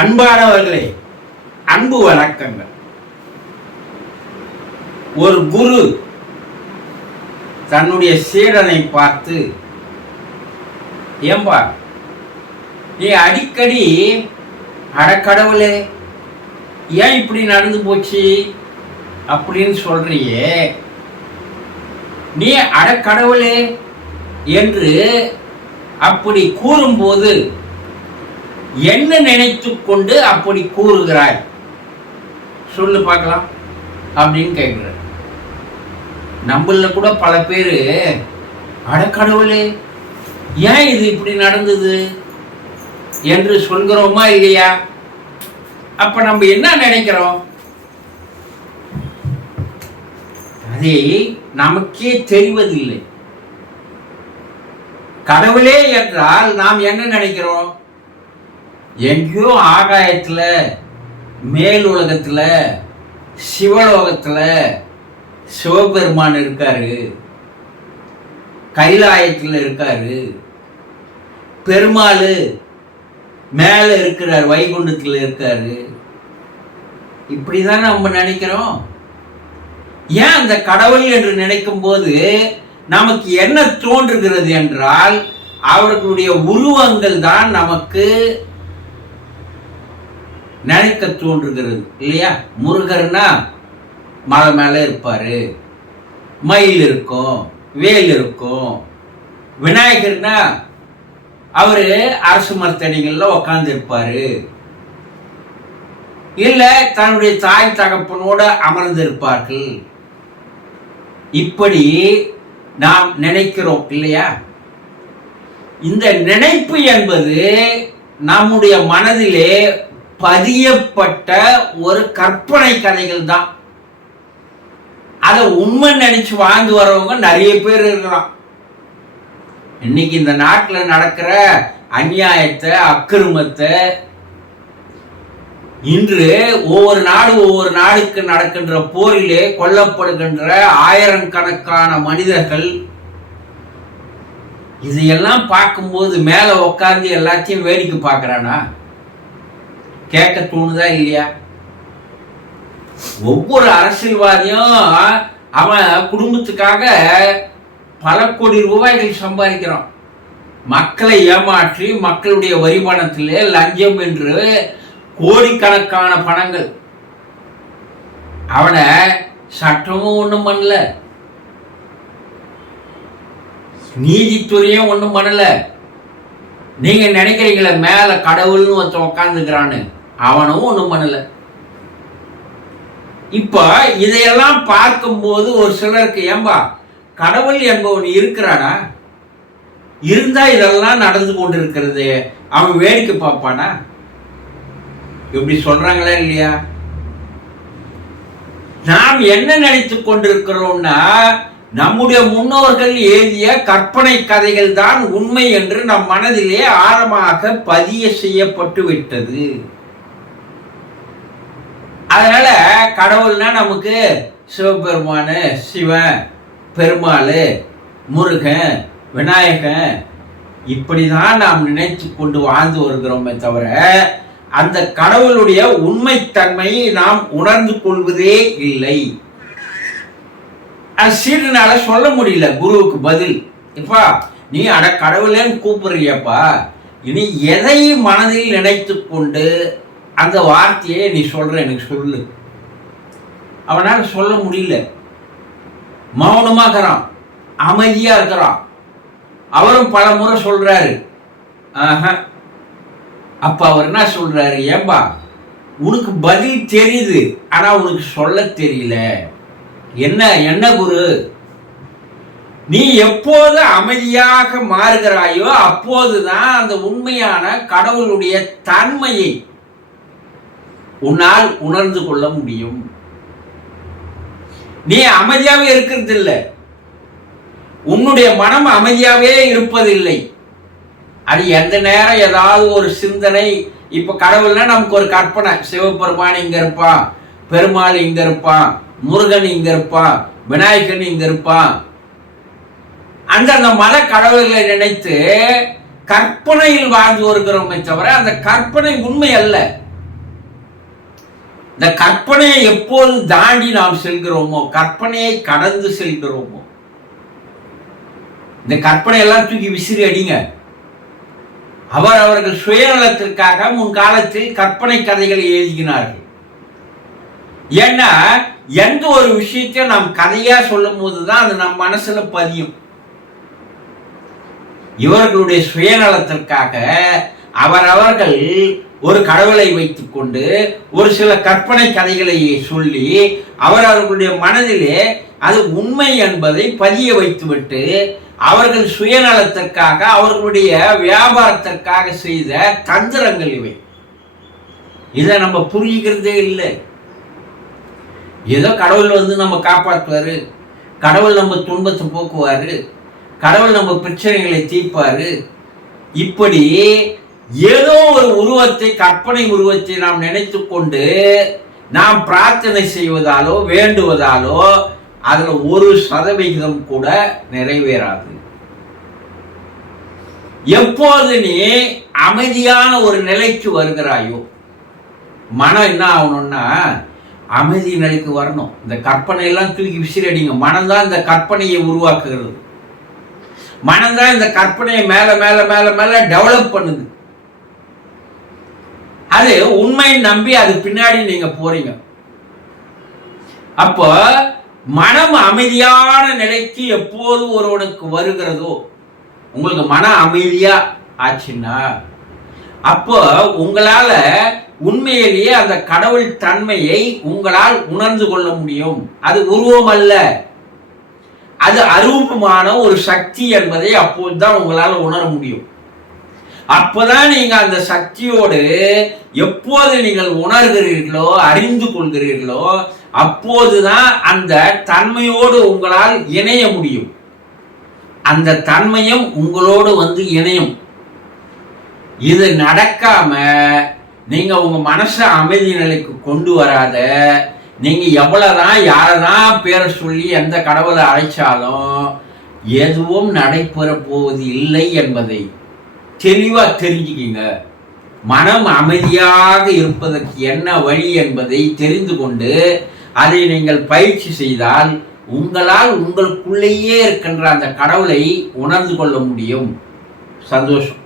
அன்பானவர்களே, அன்பு வணக்கங்கள். ஒரு குரு தன்னுடைய சீடனை பார்த்து, ஏம்பா நீ அடிக்கடி அடக்கடவுளே ஏன் இப்படி நடந்து போச்சு அப்படின்னு சொல்றியே, நீ அடக்கடவுளே என்று அப்படி கூறும்போது என்ன நினைத்து கொண்டு அப்படி கூறுகிறாய் சொல்லு பார்க்கலாம் அப்படின்னு கேட்கிறார். நம்மள கூட பல பேர் அடக்கடவுளே ஏன் இது இப்படி நடந்தது என்று சொல்கிறோமா இல்லையா? அப்ப நம்ம என்ன நினைக்கிறோம்? அதை நமக்கே தெரிவதில்லை. கடவுளே என்றால் நாம் என்ன நினைக்கிறோம்? எங்கேயோ ஆகாயத்துல, மேல் உலகத்துல, சிவலோகத்துல சிவபெருமான் இருக்காரு, கைலாயத்துல இருக்காரு, பெருமாள் மேல இருக்கிறார், வைகுண்டத்துல இருக்காரு. இப்படிதான் நம்ம நினைக்கிறோம். ஏன் அந்த கடவுள் என்று நினைக்கும் போது நமக்கு என்ன தோன்றுகிறது என்றால், அவர்களுடைய உருவங்கள் தான் நமக்கு நினைக்க தோன்றுகிறது இல்லையா? முருகர்னா மலை மேல இருப்பாரு, மயில் இருக்கும், வேல் இருக்கும். விநாயகர்னா அவரு அரசு மரத்தடிகள்ல உக்காந்து இருப்பாரு, இல்ல தன்னுடைய தாய் தகப்பனோட அமர்ந்திருப்பார்கள். இப்படி நாம் நினைக்கிறோம் இல்லையா? இந்த நினைப்பு என்பது நம்முடைய மனதிலே பதியப்பட்ட ஒரு கற்பனை கதைகள் தான். அதை உண்மை நினைச்சு வாழ்ந்து வரவங்க நிறைய பேர் இருக்கிறான். இன்னைக்கு இந்த நாட்டில் நடக்கிற அநியாயத்தை, அக்கிரமத்தை, இன்று ஒவ்வொரு நாடுக்கு நடக்கின்ற போரிலே கொல்லப்படுகின்ற ஆயிரக்கணக்கான மனிதர்கள், இதையெல்லாம் பார்க்கும்போது மேல உட்கார்ந்து எல்லாத்தையும் வேடிக்கை பார்க்கறானா? கேட்க தோணுதா இல்லையா? ஒவ்வொரு அரசியல்வாதியும் அவன் குடும்பத்துக்காக பல கோடி ரூபாய்கள் சம்பாதிக்கிறான். மக்களை ஏமாற்றி மக்களுடைய வரிபணத்திலே லஞ்சம் என்று கோடிக்கணக்கான பணங்கள். அவனை சட்டமும் ஒண்ணும் பண்ணல, நீதித்துறையும் ஒண்ணும் பண்ணல. நீங்க நினைக்கிறீங்களே மேல கடவுள்னு ஒருத்தன் உட்காந்துக்கிறான்னு, அவனும் ஒண்ணும் பண்ணல. இப்ப இதையெல்லாம் பார்க்கும்போது ஒரு சிலருக்கு, ஏம்பா கடவுள் என்பவன் இருக்கிறானா? இருந்தா இதெல்லாம் நடந்து கொண்டு இருக்கிறது, அவன் வேடிக்கை பார்ப்பானா? இப்படி சொல்றாங்களா இல்லையா? நாம் என்ன நினைத்து கொண்டிருக்கிறோம்னா, நம்முடைய முன்னோர்கள் எழுதிய கற்பனை கதைகள் தான் உண்மை என்று நம் மனதிலே ஆழமாக பதிய செய்யப்பட்டு விட்டது. அதனால கடவுள்னா நமக்கு சிவபெருமான், சிவன், பெருமாள், முருகன், விநாயகன், இப்படிதான் நாம் நினைத்து கொண்டு வாழ்ந்து வருகிறோமே தவிர அந்த கடவுளுடைய உண்மைத்தன்மையை நாம் உணர்ந்து கொள்வதே இல்லை. சீடனால சொல்ல முடியல குருவுக்கு பதில். இப்பா நீ அட கடவுளேன்னு கூப்பிடுறியப்பா, இனி எதை மனதில் நினைத்து கொண்டு அந்த வார்த்தையை நீ சொல்ற, எனக்கு சொல்லு. அவனால சொல்ல முடியல. மௌனமா இருக்கிறான், அமைதியா இருக்கிறான். அவரும் பல முறை சொல்றாரு. அப்ப அவர் என்ன சொல்றாரு? ஏம்பா உனக்கு பதில் தெரியுது, ஆனா உனக்கு சொல்ல தெரியல. என்ன குரு, நீ எப்போது அமைதியாக மாறுகிறாயோ அப்போதுதான் அந்த உண்மையான கடவுளுடைய தன்மையை உன்னால் உணர்ந்து கொள்ள முடியும். நீ அமைதியாவே இருக்கிறது இல்லை, உன்னுடைய மனம் அமைதியாவே இருப்பதில்லை. அது எந்த நேரம் ஏதாவது ஒரு சிந்தனை. இப்ப கடவுள்னா நமக்கு ஒரு கற்பனை, சிவபெருமான் இங்க இருப்பான், பெருமாள் இங்க இருப்பான், முருகன் இங்க இருப்பான், விநாயகன் இங்க இருப்பான். அந்த மத கடவுள்களை நினைத்து கற்பனையில் வாழ்ந்து வருகிறோமே தவிர அந்த கற்பனை உண்மை அல்ல. இந்த கற்பனையை எப்போது தாண்டி நாம் செல்கிறோமோ, கற்பனையை கடந்து செல்கிறோமோ, இந்த கற்பனை எல்லாம் தூக்கி விசிறி அடிங்க. அவர்கள் சுயநலத்திற்காக முன்காலத்தில் கற்பனை கதைகளை எழுதினார்கள். ஏன்னா எந்த ஒரு விஷயத்தை நாம் கதையா சொல்லும் போதுதான் அது நம் மனசுல பதியும். இவர்களுடைய சுயநலத்திற்காக அவர்கள் ஒரு கடவுளை வைத்துக் கொண்டு ஒரு சில கற்பனை கதைகளை சொல்லி அவர்களுடைய மனதிலே அது உண்மை என்பதை பதிய வைத்துவிட்டு அவர்கள் சுயநலத்திற்காக அவர்களுடைய வியாபாரத்திற்காக செய்த தந்திரங்கள் இவை. இதை நம்ம புரிஞ்சுக்கிறதே இல்லை. ஏதோ கடவுள் வந்து நம்ம காப்பாற்றுவாரு, கடவுள் நம்ம துன்பத்தை போக்குவாரு, கடவுள் நம்ம பிரச்சனைகளை தீர்ப்பாரு, இப்படி ஏதோ ஒரு உருவத்தை, கற்பனை உருவத்தை நாம் நினைத்து கொண்டு நாம் பிரார்த்தனை செய்வதாலோ வேண்டுவதாலோ அதுல 1% கூட நிறைவேறாது. எப்போது நீ அமைதியான ஒரு நிலைக்கு வருகிறாயோ, மனம் என்ன ஆகணும்னா அமைதி நிலைக்கு வரணும். இந்த கற்பனை எல்லாம் தூக்கி விசிறடிங்க. மனம்தான் இந்த கற்பனையை உருவாக்குகிறது. மனம்தான் இந்த கற்பனையை மேல மேல மேல மேல டெவலப் பண்ணுது. அது உண்மையை நம்பி அது பின்னாடி நீங்க போறீங்க. அப்போ மனம் அமைதியான நிலைக்கு எப்போது ஒருவனுக்கு வருகிறதோ, உங்களுக்கு மன அமைதியா ஆச்சுன்னா அப்போ உங்களால உண்மையிலேயே அந்த கடவுள் தன்மையை உங்களால் உணர்ந்து கொள்ள முடியும். அது உருவம் அல்ல, அது அரூபமான ஒரு சக்தி என்பதை அப்போதுதான் உங்களால் உணர முடியும். அப்பதான் நீங்க அந்த சக்தியோடு எப்போது நீங்கள் உணர்கிறீர்களோ, அறிந்து கொள்கிறீர்களோ, அப்போதுதான் அந்த தன்மையோடு உங்களால் இணைய முடியும். அந்த தன்மையும் உங்களோடு வந்து இணையும். இது நடக்காம நீங்க உங்க மனசை அமைதி நிலைக்கு கொண்டு வராத, நீங்க எவ்வளவுதான் யாரதான் பேரை சொல்லி எந்த கடவுளை அழைச்சாலும் எதுவும் நடைபெற போவது இல்லை என்பதை தெளிவா தெரிஞ்சுக்கிங்க. மனம் அமைதியாக இருப்பதற்கு என்ன வழி என்பதை தெரிந்து கொண்டு அதை நீங்கள் பயிற்சி செய்தால் உங்களால் உங்களுக்குள்ளேயே இருக்கின்ற அந்த கடவுளை உணர்ந்து கொள்ள முடியும். சந்தோஷம்.